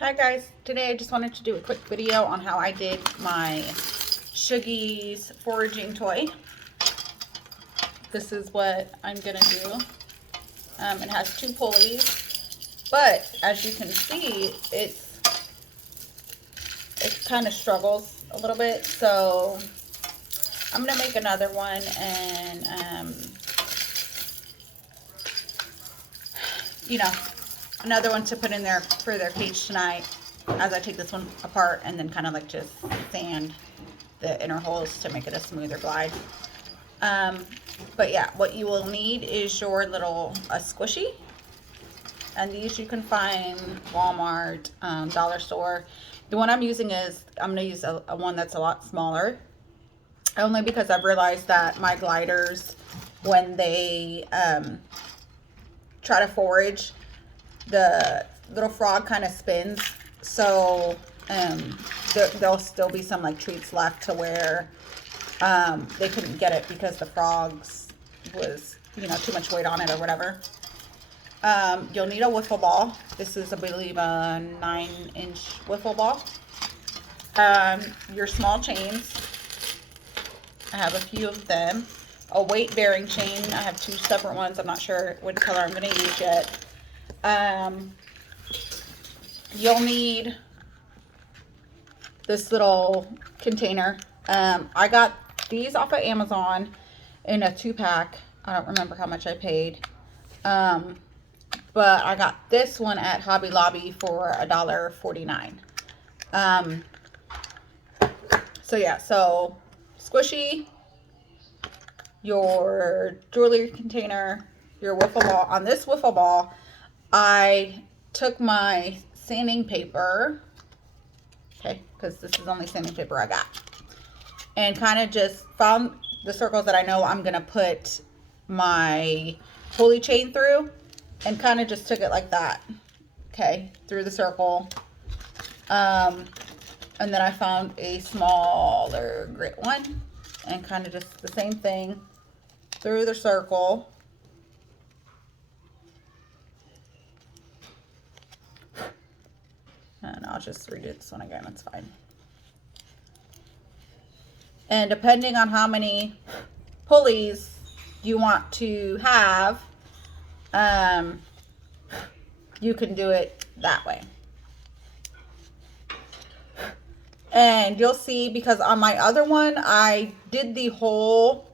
Hi guys, today I just wanted to do a quick video on how I did my Shuggies foraging toy. This is what I'm gonna do. It has two pulleys, but as you can see, it kind of struggles a little bit, so I'm gonna make another one and another one to put in there for their cage tonight as I take this one apart and then kind of like just sand the inner holes to make it a smoother glide. But yeah, what you will need is your little squishy, and these you can find Walmart, dollar store. The one I'm using is, I'm going to use a one that's a lot smaller, only because I've realized that my gliders, when they try to forage, the little frog kind of spins, so there'll still be some like treats left to where they couldn't get it because the frogs was, too much weight on it or whatever. You'll need a wiffle ball. This is, I believe, a 9-inch wiffle ball. Your small chains. I have a few of them. A weight bearing chain. I have two separate ones. I'm not sure what color I'm going to use yet. You'll need this little container. I got these off of Amazon in a 2-pack. I don't remember how much I paid. But I got this one at Hobby Lobby for $1.49. So yeah, so squishy, your jewelry container, your wiffle ball. On this wiffle ball, I took my sanding paper, okay, because this is the only sanding paper I got, and kind of just found the circles that I know I'm going to put my pulley chain through, and kind of just took it like that, okay, through the circle. And then I found a smaller grit one, and kind of just the same thing through the circle. And I'll just redo this one again, it's fine. And depending on how many pulleys you want to have, you can do it that way. And you'll see, because on my other one, I did the whole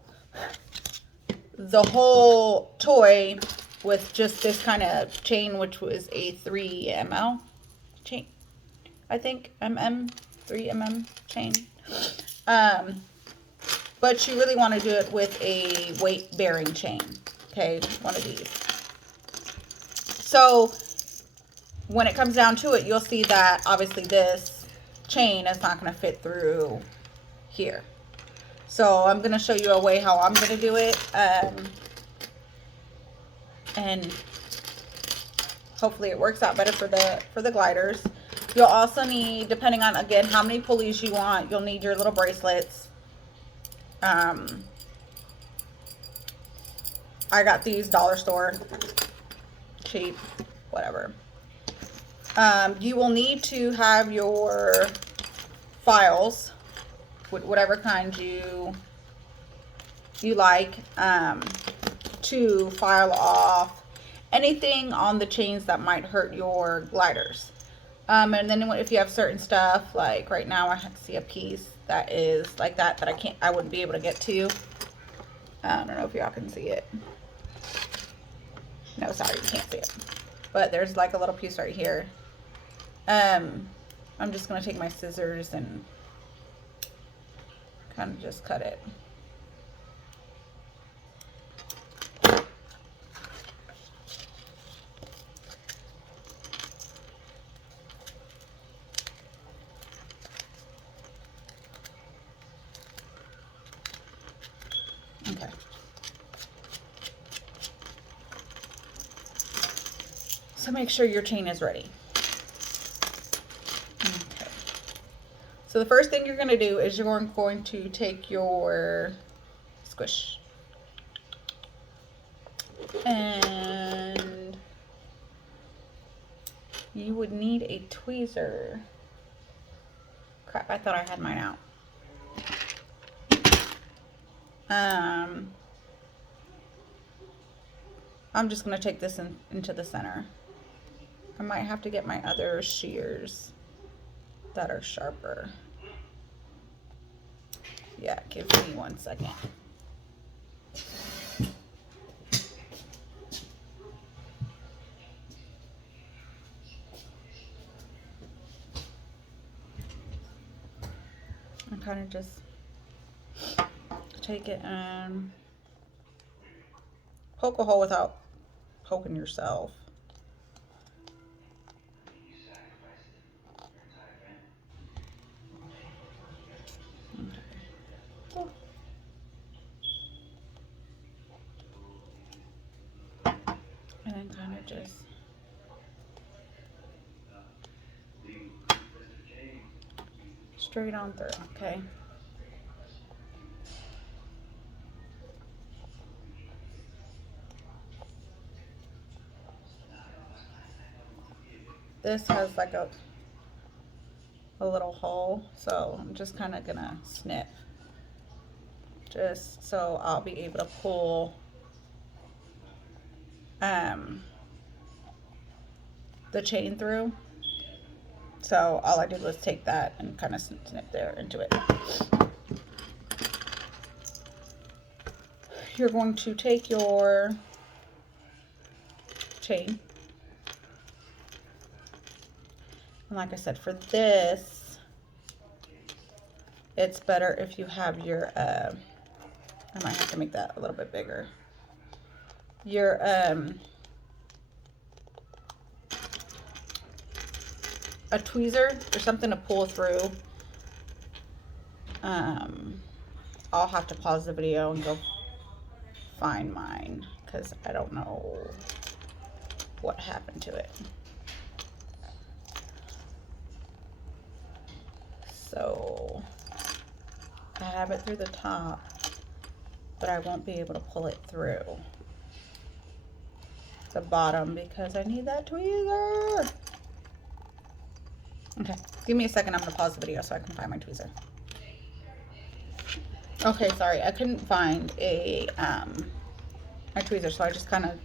toy with just this kind of chain, which was a 3mm chain, I think, 3mm chain. But you really want to do it with a weight bearing chain, okay, one of these. So when it comes down to it, you'll see that obviously this chain is not going to fit through here. So I'm going to show you a way how I'm going to do it, and hopefully it works out better for the gliders. You'll also need, depending on, again, how many pulleys you want, you'll need your little bracelets. I got these dollar store, cheap, whatever. You will need to have your files, whatever kind you like, to file off anything on the chains that might hurt your gliders. And then if you have certain stuff, like right now I see a piece that is like that I wouldn't be able to get to. I don't know if y'all can see it. No, sorry, you can't see it. But there's like a little piece right here. I'm just going to take my scissors and kind of just cut it. Okay. So make sure your chain is ready. Okay. So the first thing you're going to do is you're going to take your squish, and you would need a tweezer. Crap, I thought I had mine out. I'm just going to take this into the center. I might have to get my other shears that are sharper. Yeah, give me 1 second. And kind of just take it and poke a hole without poking yourself. Okay. And then kind of just straight on through, okay? This has like a little hole, so I'm just kind of gonna snip just so I'll be able to pull the chain through. So all I did was take that and kind of snip there into it. You're going to take your chain, and like I said, for this it's better if you have your I might have to make that a little bit bigger, your a tweezer or something to pull through. I'll have to pause the video and go find mine because I don't know what happened to it. So I have it through the top, but I won't be able to pull it through the bottom because I need that tweezer. Okay, give me a second. I'm gonna pause the video so I can find my tweezer. Okay, sorry, I couldn't find a my tweezer, so I just kind of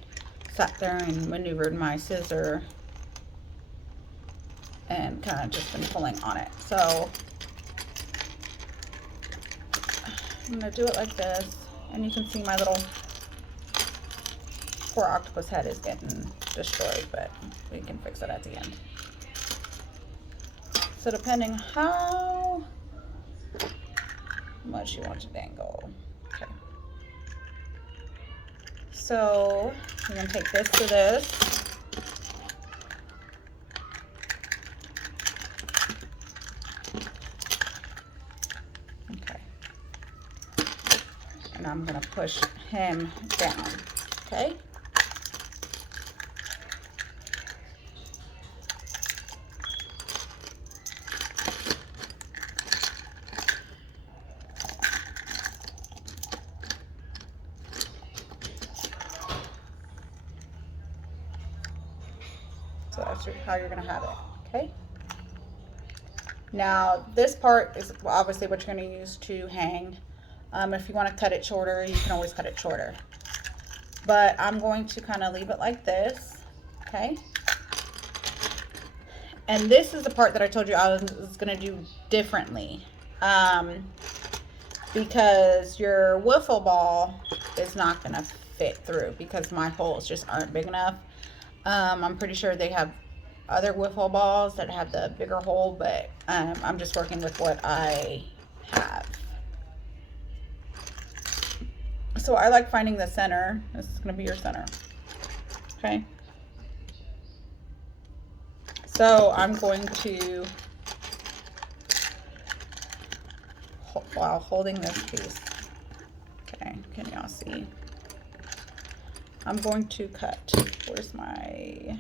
sat there and maneuvered my scissor and kind of just been pulling on it. So I'm gonna do it like this, and you can see my little poor octopus head is getting destroyed, but we can fix it at the end. So depending how much you want to dangle. Okay. So you're gonna take this to this. Okay. And I'm gonna push him down. Okay. So that's how you're going to have it, okay? Now, this part is obviously what you're going to use to hang. If you want to cut it shorter, you can always cut it shorter. But I'm going to kind of leave it like this, okay? And this is the part that I told you I was going to do differently. Because your wiffle ball is not going to fit through because my holes just aren't big enough. I'm pretty sure they have other wiffle balls that have the bigger hole, but I'm just working with what I have. So I like finding the center. This is going to be your center. Okay. So I'm going to, while holding this piece, okay, can y'all see? I'm going to cut. Where's my...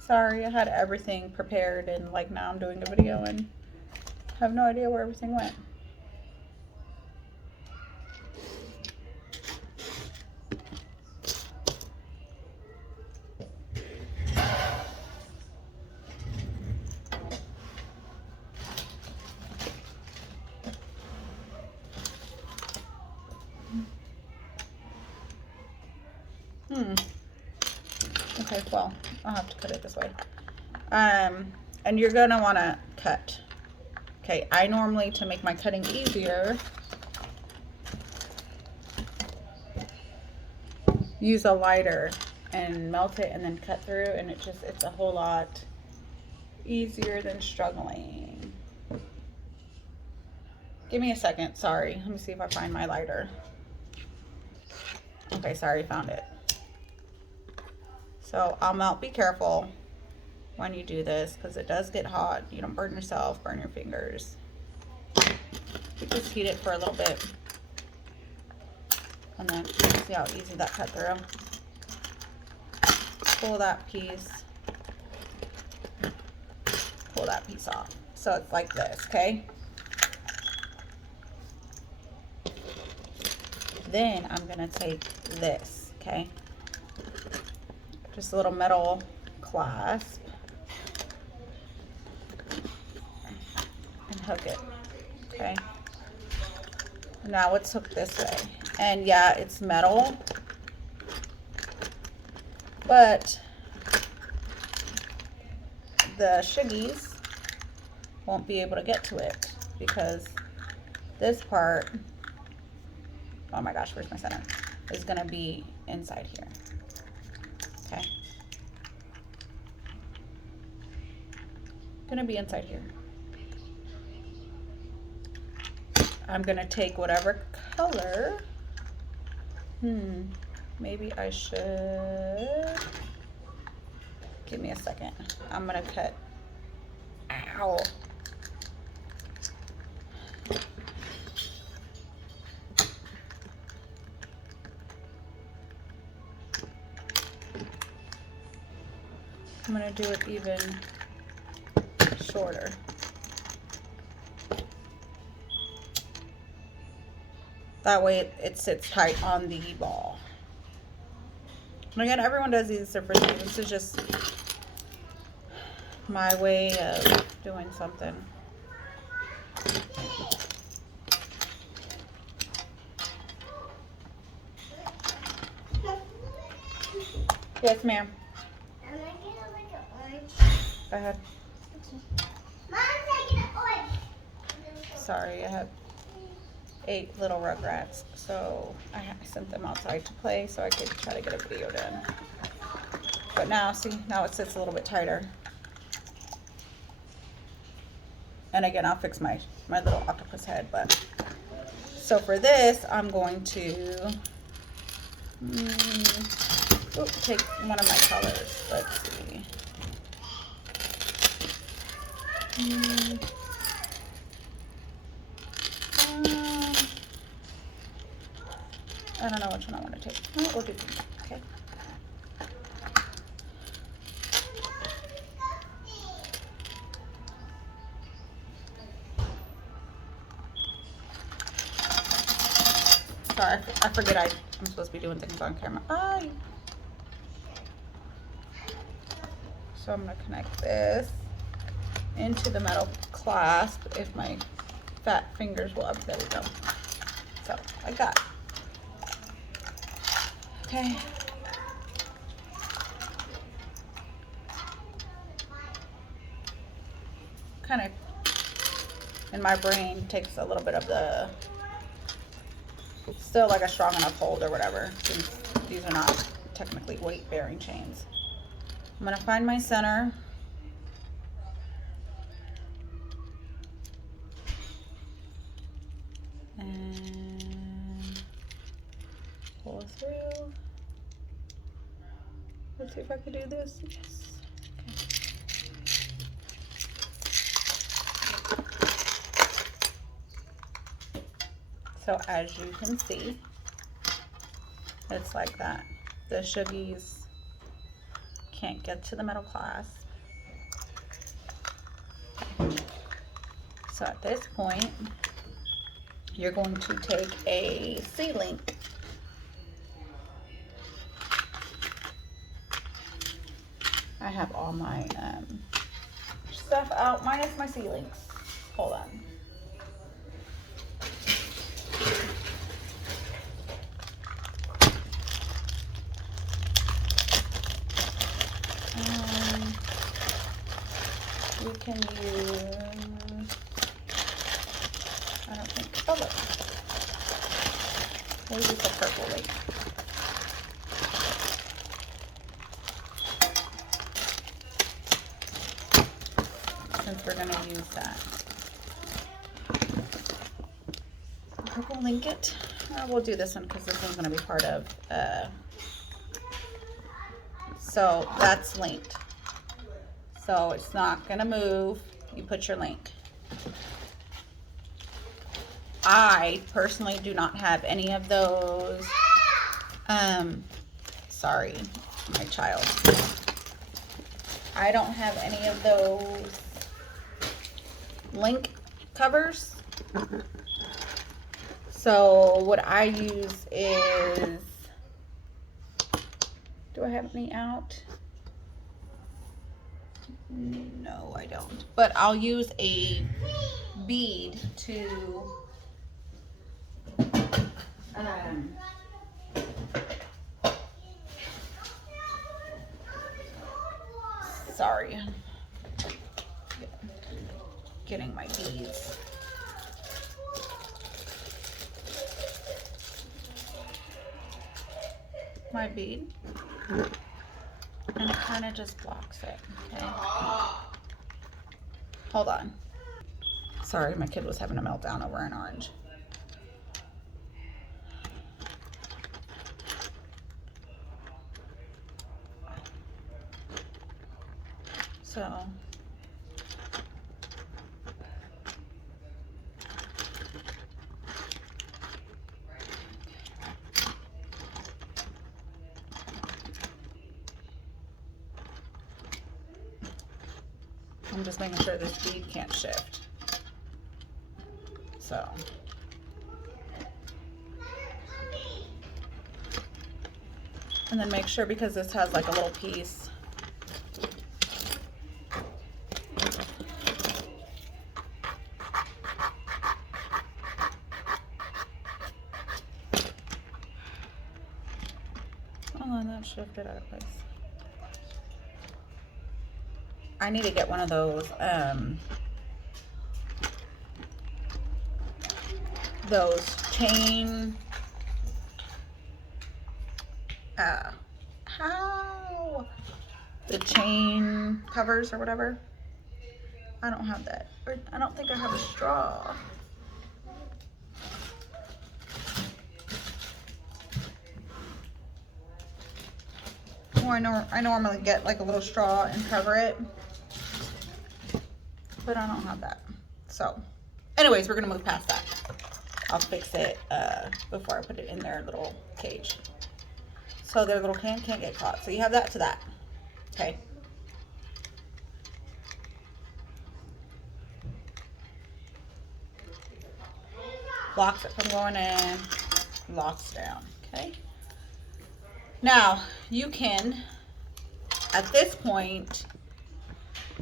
Sorry, I had everything prepared and like now I'm doing a video and have no idea where everything went. Okay, well, I'll have to cut it this way. And you're gonna wanna cut. Okay, I normally, to make my cutting easier, use a lighter and melt it and then cut through, and it's a whole lot easier than struggling. Give me a second, sorry. Let me see if I find my lighter. Okay, sorry, found it. So I'll melt, be careful when you do this because it does get hot. You don't burn yourself, burn your fingers. You just heat it for a little bit. And then see how easy that cut through. Pull that piece. Pull that piece off. So it's like this, okay? Then I'm gonna take this, okay? Just a little metal clasp and hook it, okay? Now let's hook this way. And yeah, it's metal, but the shuggies won't be able to get to it because this part, oh my gosh, where's my center, is gonna be inside here, okay? Gonna be inside here. I'm gonna take whatever color, maybe I should, give me a second. I'm gonna cut, ow. I'm gonna do it even shorter. That way it sits tight on the ball. And again, everyone does these differently. This is just my way of doing something. Yes, ma'am. Am I gonna like an orange? Go ahead. Mom's taking an orange. Sorry, I have 8 little rugrats, so I sent them outside to play so I could try to get a video done. But now, see, now it sits a little bit tighter. And again, I'll fix my little octopus head. But so for this, I'm going to take one of my colors. Let's see. I don't know which one I want to take. Oh, we'll do pink. Okay. Sorry, I forget I'm supposed to be doing things on camera. So I'm going to connect this into the metal clasp if my fat fingers will up. There we go. So, like that. Okay. Kind of, in my brain, takes a little bit of the, still like a strong enough hold or whatever, since these are not technically weight bearing chains. I'm going to find my center. And pull through. Let's see if I can do this. Yes. Okay. So as you can see, it's like that. The shuggies can't get to the metal clasp. So at this point, you're going to take a C-link. I have all my stuff out, minus my C-links. Hold on. we can use, I don't think, oh look, we'll use the purple link. Since we're going to use that. Purple linket. We'll do this one because this one's going to be part of, so that's linked. So it's not going to move. You put your link. I personally do not have any of those. Sorry, my child. I don't have any of those link covers. So what I use is, do I have any out? No, I don't. But I'll use a bead to sorry, getting my beads. My bead, and it kind of just blocks it. Okay, hold on. Sorry, my kid was having a meltdown over an orange. So I'm just making sure this bead can't shift. So and then make sure, because this has like a little piece, oh, and that shifted out of place. I need to get one of those chain, the chain covers or whatever. I don't have that. Or I don't think I have a straw. Or I normally get like a little straw and cover it, but I don't have that. So anyways, we're gonna move past that. I'll fix it before I put it in their little cage. So their little can can't get caught. So you have that to that. Okay. Blocks it from going in, locks down. Okay. Now you can, at this point,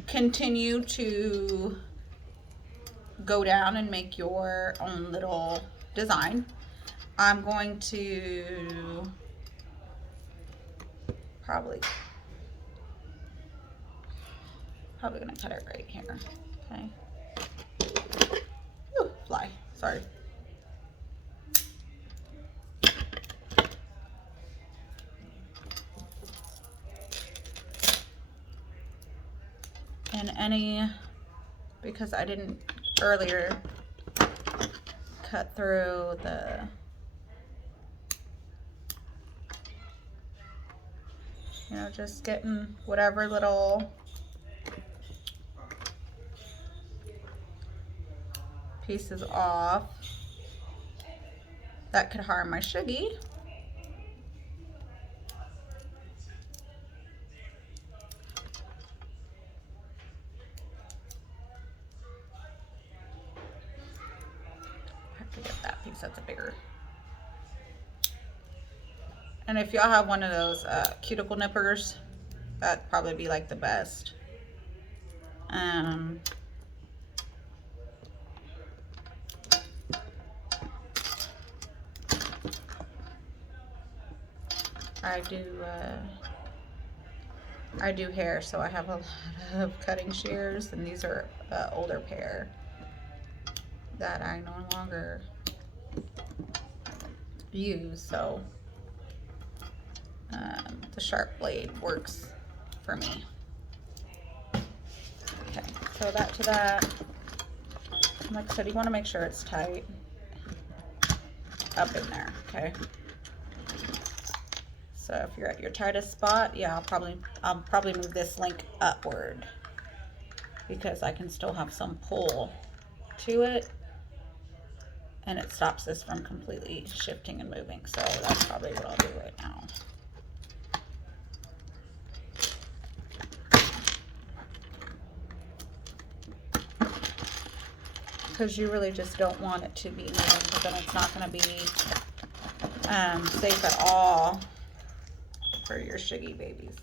continue to go down and make your own little design. I'm going to probably gonna cut it right here. Okay. Ooh, fly. Sorry. And because I didn't earlier cut through the just getting whatever little pieces off that could harm my shuggy. I have to get that piece that's bigger. And if y'all have one of those cuticle nippers, that'd probably be like the best. I do I do hair, so I have a lot of cutting shears, and these are older pair that I no longer use, so the sharp blade works for me. Okay, so that to that. Like I said, you want to make sure it's tight up in there, okay? So if you're at your tightest spot, yeah, I'll probably move this link upward because I can still have some pull to it, and it stops this from completely shifting and moving. So that's probably what I'll do right now. Because you really just don't want it to be moving, because then it's not going to be safe at all for your shiggy babies.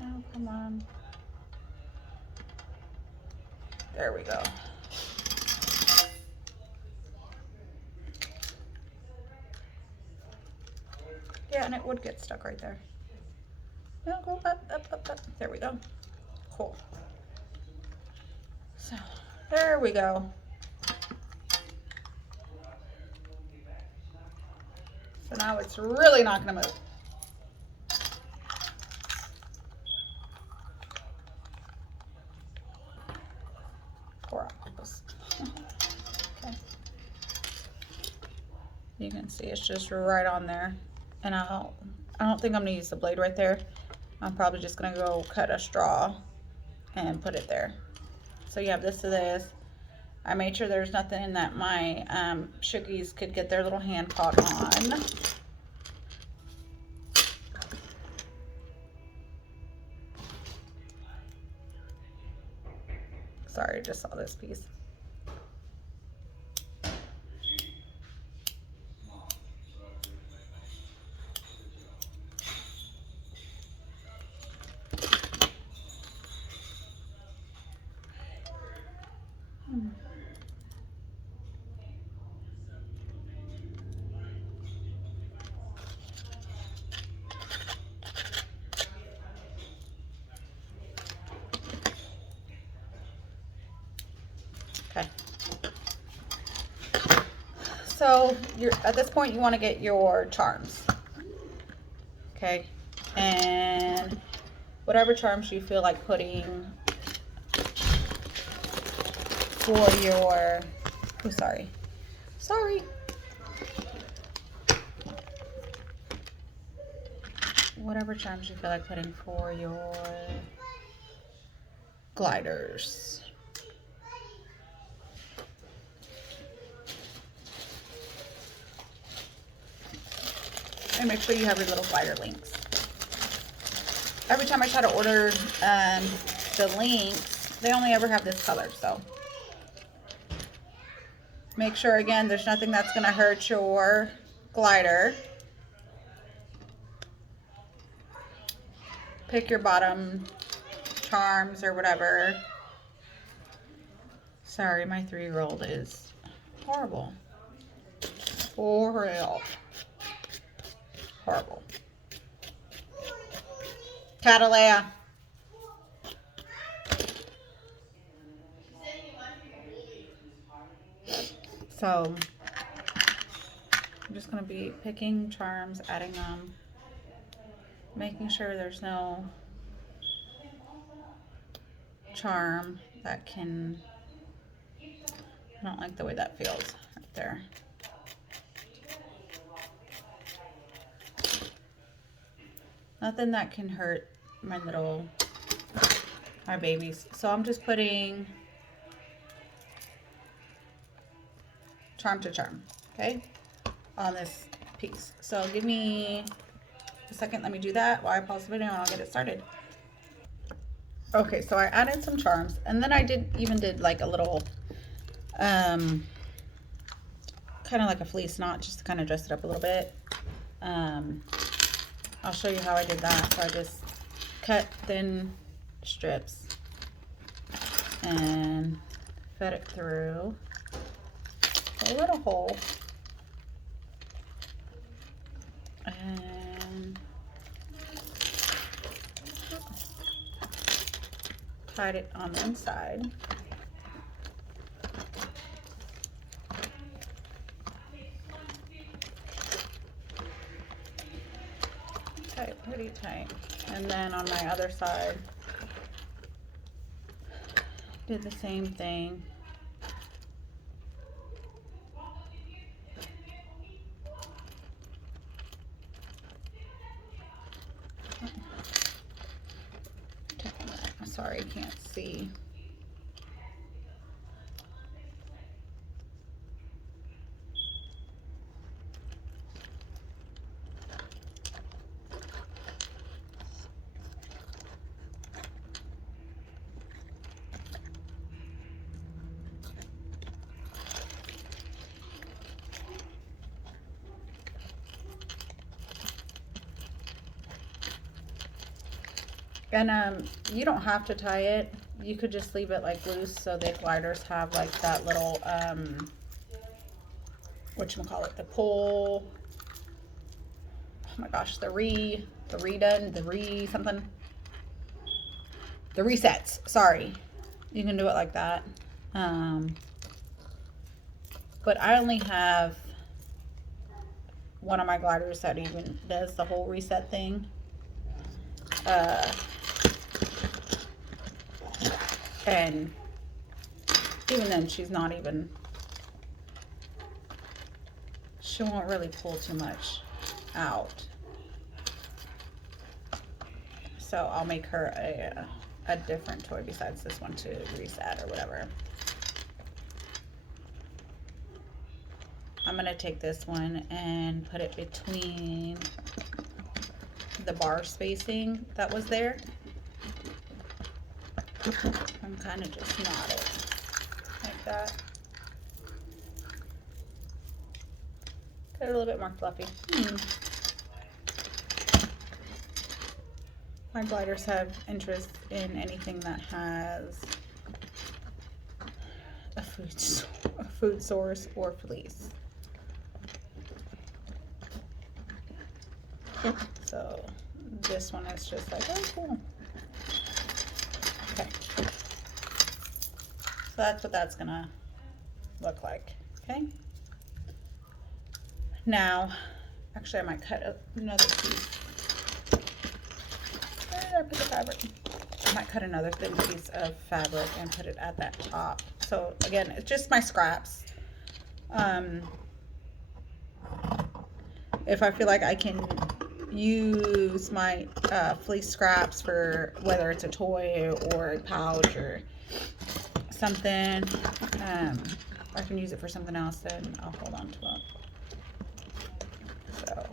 Oh, come on. There we go. Yeah, and it would get stuck right there. No, go up, up, up, up. There we go. Cool. So, there we go. So now it's really not going to move. Poor octopus. Okay. You can see it's just right on there. And I don't think I'm going to use the blade right there. I'm probably just going to go cut a straw and put it there. So you have this to this. I made sure there's nothing in that my shuggies could get their little hand caught on. Sorry, just saw this piece. Okay. So you're at this point you want to get your charms. Okay. And whatever charms you feel like putting for your sorry. Whatever charms you feel like putting for your gliders. And make sure you have your little glider links. Every time I try to order the links, they only ever have this color, so make sure again there's nothing that's going to hurt your glider. Pick your bottom charms or whatever. Sorry, my 3-year-old is horrible. For real. Horrible. Catalea. So I'm just going to be picking charms, adding them, making sure there's no charm that can, I don't like the way that feels right there. Nothing that can hurt my babies. So I'm just putting charm to charm, okay, on this piece. So give me a second, let me do that while I pause the video and I'll get it started. Okay, so I added some charms, and then I did like a little kind of like a fleece knot, just to kind of dress it up a little bit. I'll show you how I did that. So I just cut thin strips and fed it through a little hole. tied it on the inside. Tight, pretty tight. And then on my other side, did the same thing. Sorry, can't see. And you don't have to tie it. You could just leave it like loose so the gliders have like that little whatchamacallit, the pull. Oh my gosh, the resets. Sorry. You can do it like that. But I only have one of my gliders that even does the whole reset thing. And even then, she won't really pull too much out. So I'll make her a different toy besides this one to reset or whatever. I'm going to take this one and put it between the bar spacing that was there. I'm kind of just knot it like that. Get it a little bit more fluffy. My gliders have interest in anything that has a food source or fleece. So this one is just like, oh, cool. Okay. So that's what that's gonna look like. Okay. Now, actually, I might cut another piece. Where did I put the fabric? I might cut another thin piece of fabric and put it at that top. So again, it's just my scraps. If I feel like I can use my fleece scraps for whether it's a toy or a pouch or something, I can use it for something else, then I'll hold on to it. So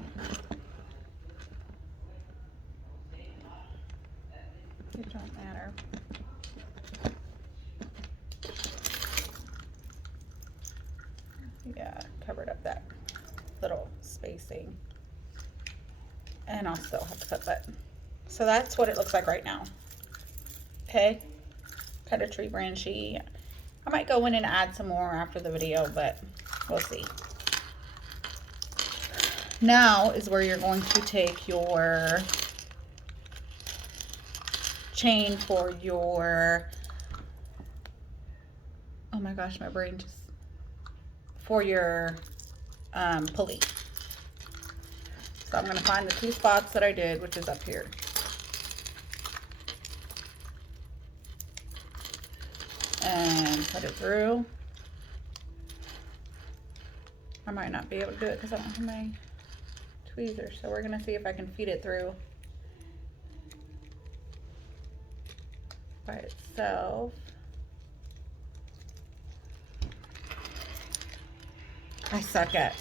it don't matter. Yeah, covered up that little spacing. And I'll still have to cut that. So that's what it looks like right now. Okay, cut a tree branchy. I might go in and add some more after the video, but we'll see. Now is where you're going to take your chain for your, oh my gosh, my brain just, for your pulley. So I'm going to find the two spots that I did, which is up here. And put it through. I might not be able to do it because I don't have my tweezers. So we're going to see if I can feed it through by itself. I suck at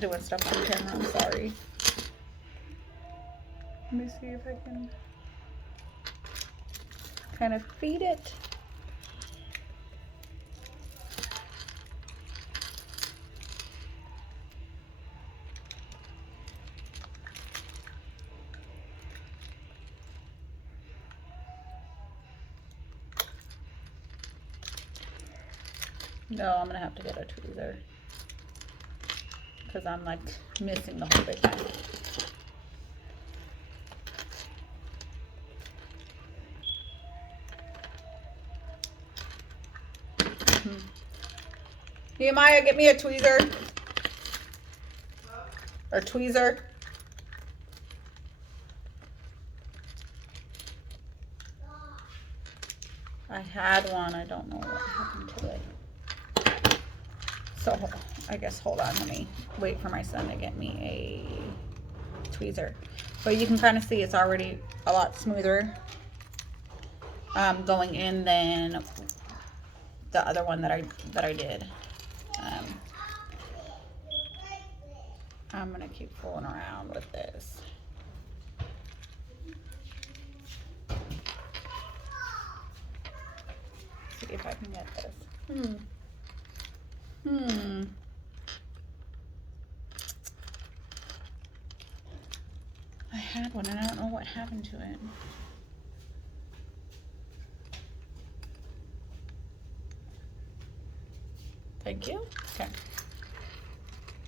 doing stuff on camera, I'm sorry. Let me see if I can kind of feed it. No, I'm gonna have to get a tweezer because I'm like missing the whole big thing. Nehemiah, get me a tweezer. Or tweezer. I had one. I don't know what happened to it. So I guess hold on. Let me wait for my son to get me a tweezer. But you can kind of see it's already a lot smoother going in than the other one that I did. I'm gonna keep fooling around with this. See if I can get this. I had one and I don't know what happened to it. Thank you. Okay.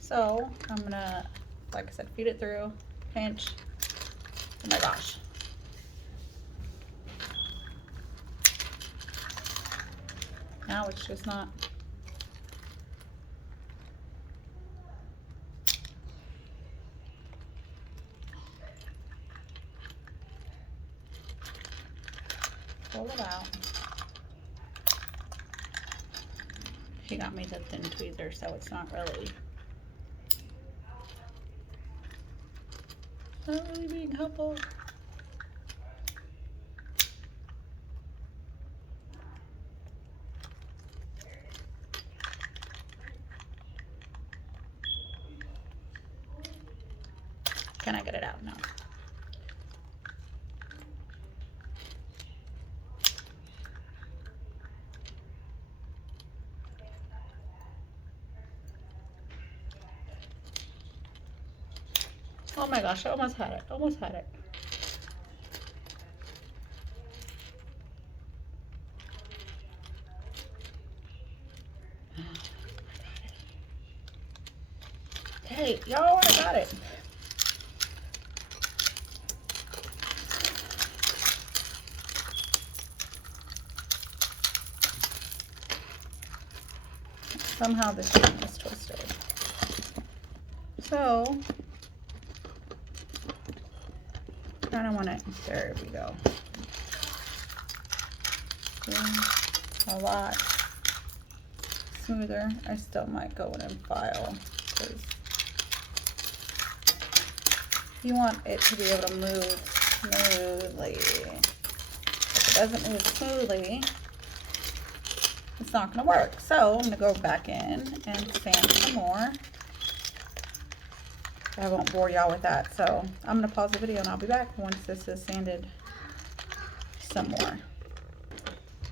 So I'm gonna, like I said, feed it through, pinch. Oh my gosh. Now it's just not. Pull it out. He got me the thin tweezer, so it's not really being helpful. Can I get it out? No. Oh my gosh, I almost had it. Almost had it. Hey, y'all, I got it. Somehow this thing is twisted. So, kind of want it. There we go. See, a lot smoother. I still might go in and file because you want it to be able to move smoothly. If it doesn't move smoothly, it's not going to work. So I'm going to go back in and sand some more. I won't bore y'all with that. So I'm going to pause the video and I'll be back once this is sanded some more.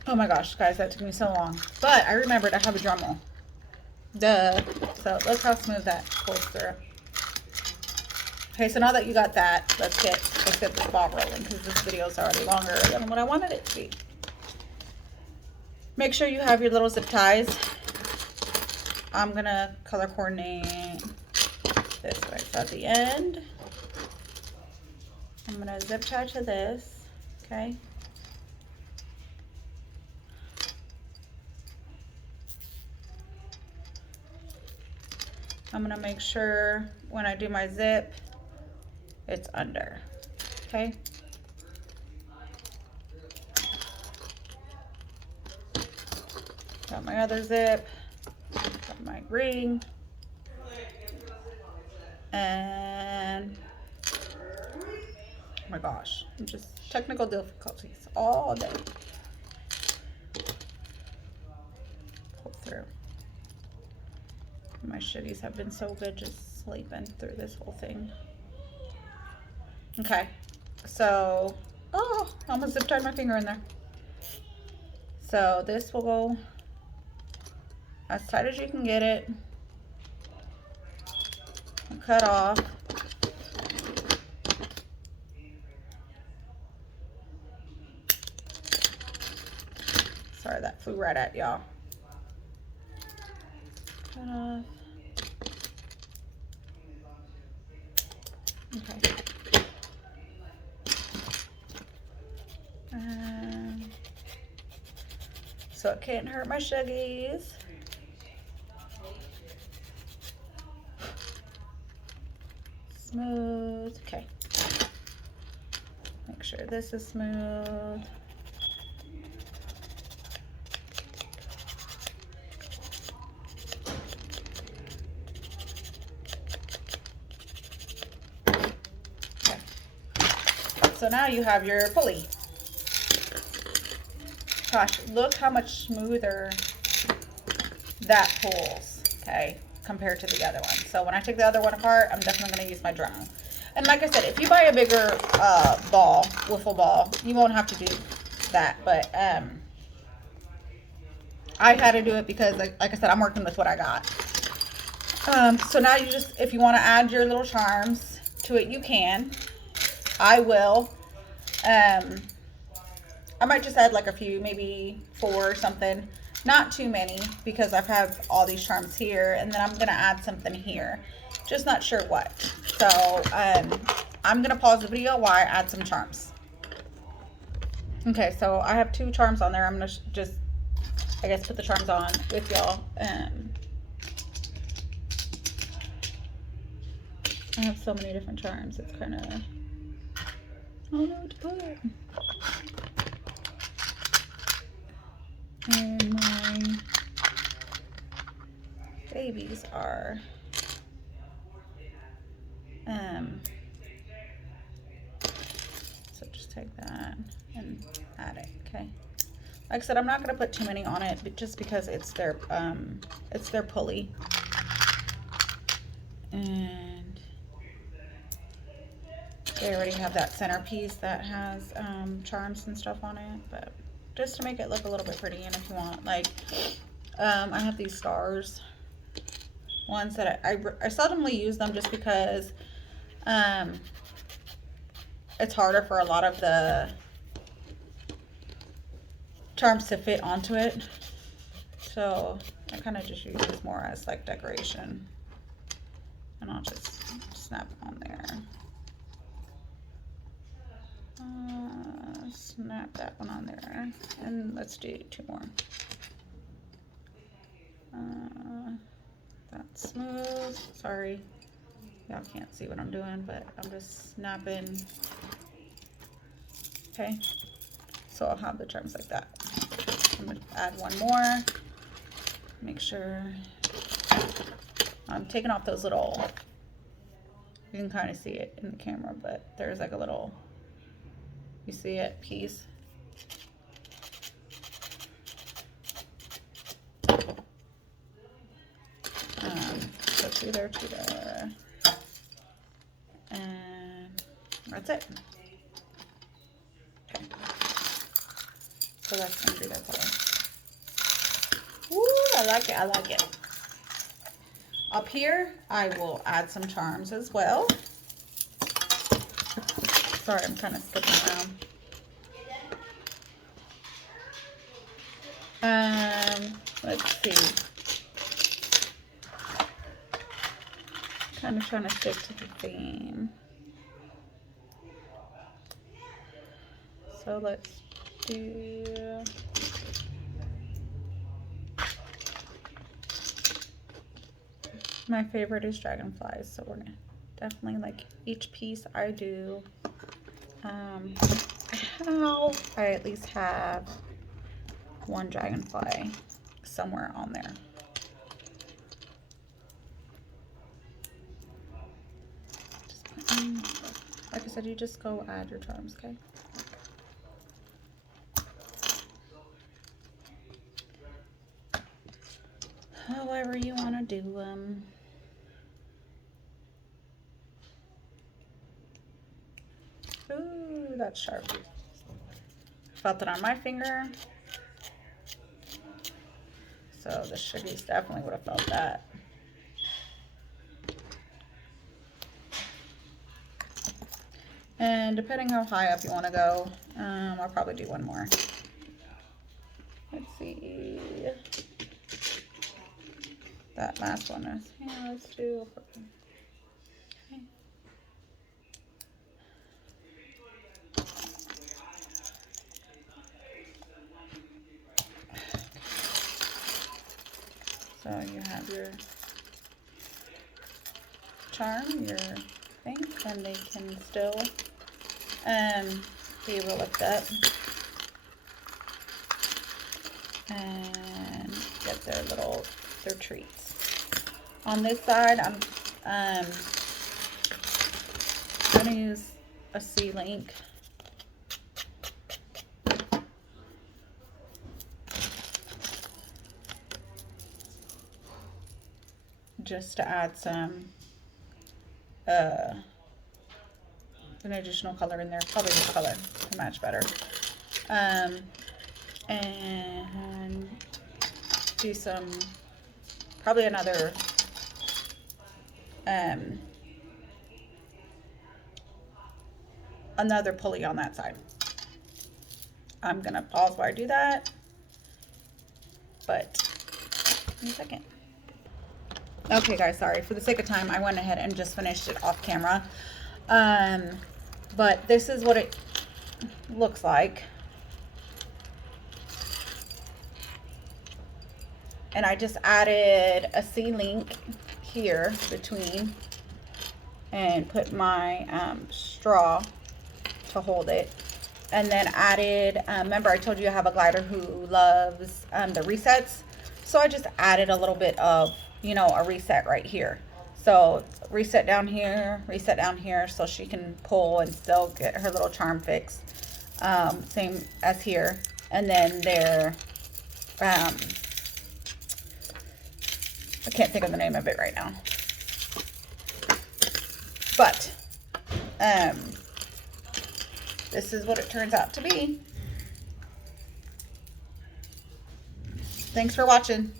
Oh my gosh, guys, that took me so long. But I remembered I have a Dremel. Duh. So look how smooth that pulls through. Okay, so now that you got that, let's get this ball rolling because this video is already longer than what I wanted it to be. Make sure you have your little zip ties. I'm gonna color coordinate this way. So at the end, I'm gonna zip tie to this, okay? I'm gonna make sure when I do my zip, it's under, okay? Got my other zip, got my ring, and oh my gosh, I'm just technical difficulties all day. Pull through. My shitties have been so good just sleeping through this whole thing. Okay, so, oh, I almost zip tied my finger in there. So this will go as tight as you can get it. And cut off. Sorry, that flew right at y'all. Cut off. Okay. so it can't hurt my shuggies. Smooth. Okay. Make sure this is smooth. Okay. So now you have your pulley. Gosh, look how much smoother that pulls, okay, compared to the other one. So when I take the other one apart, I'm definitely going to use my Dremel. And like I said, if you buy a bigger ball, wiffle ball, you won't have to do that. But I had to do it because, like I said, I'm working with what I got. So now you just, if you want to add your little charms to it, you can. I will. I might just add like a few, maybe 4 or something. Not too many, because I have all these charms here, and then I'm going to add something here. Just not sure what. So, I'm going to pause the video while I add some charms. Okay, so I have 2 charms on there. I'm going to just, I guess, put the charms on with y'all. I have so many different charms. It's kind of, I don't know what to put. And my babies are so just take that and add it. Okay, like I said, I'm not going to put too many on it, but just because it's their pulley. And they already have that centerpiece that has charms and stuff on it, but just to make it look a little bit pretty. And if you want, like, I have these stars ones that I seldomly use them, just because it's harder for a lot of the charms to fit onto it. So I kind of just use this more as like decoration. And I'll just snap on there. Snap that one on there. And let's do 2 more. That's smooth. Sorry, y'all can't see what I'm doing, but I'm just snapping. Okay, so I'll have the charms like that. I'm gonna add 1 more. Make sure I'm taking off those little, you can kind of see it in the camera, but there's like a little, you see it, piece. So 2 there, 2 there, and that's it. Okay, so that's gonna be that color. Ooh, I like it, I like it. Up here, I will add some charms as well. Sorry, I'm kind of skipping around. Let's see. Kind of trying to stick to the theme. So let's do, my favorite is dragonflies, so we're gonna definitely, like, each piece I do, I at least have 1 dragonfly somewhere on there. Like I said, you just go add your charms, okay? However you want to do them. Ooh, that's sharp. Felt it on my finger. So the shuggies definitely would have felt that. And depending how high up you want to go, I'll probably do 1 more. Let's see. That last one is, yeah, let's do. Okay. have your charm, your thing, and they can still be able to lift up and get their treats. On this side, I'm gonna use a C-link. Just to add some an additional color in there, probably this color to match better. And do some, probably another pulley on that side. I'm gonna pause while I do that, but in a second. Okay guys, sorry, for the sake of time, I went ahead and just finished it off camera. But this is what it looks like. And I just added a C-link here between and put my straw to hold it. And then added, remember I told you I have a glider who loves the resets. So I just added a little bit of, you know, a reset right here. So reset down here, so she can pull and still get her little charm fix. Same as here. And then there, I can't think of the name of it right now. But this is what it turns out to be. Thanks for watching.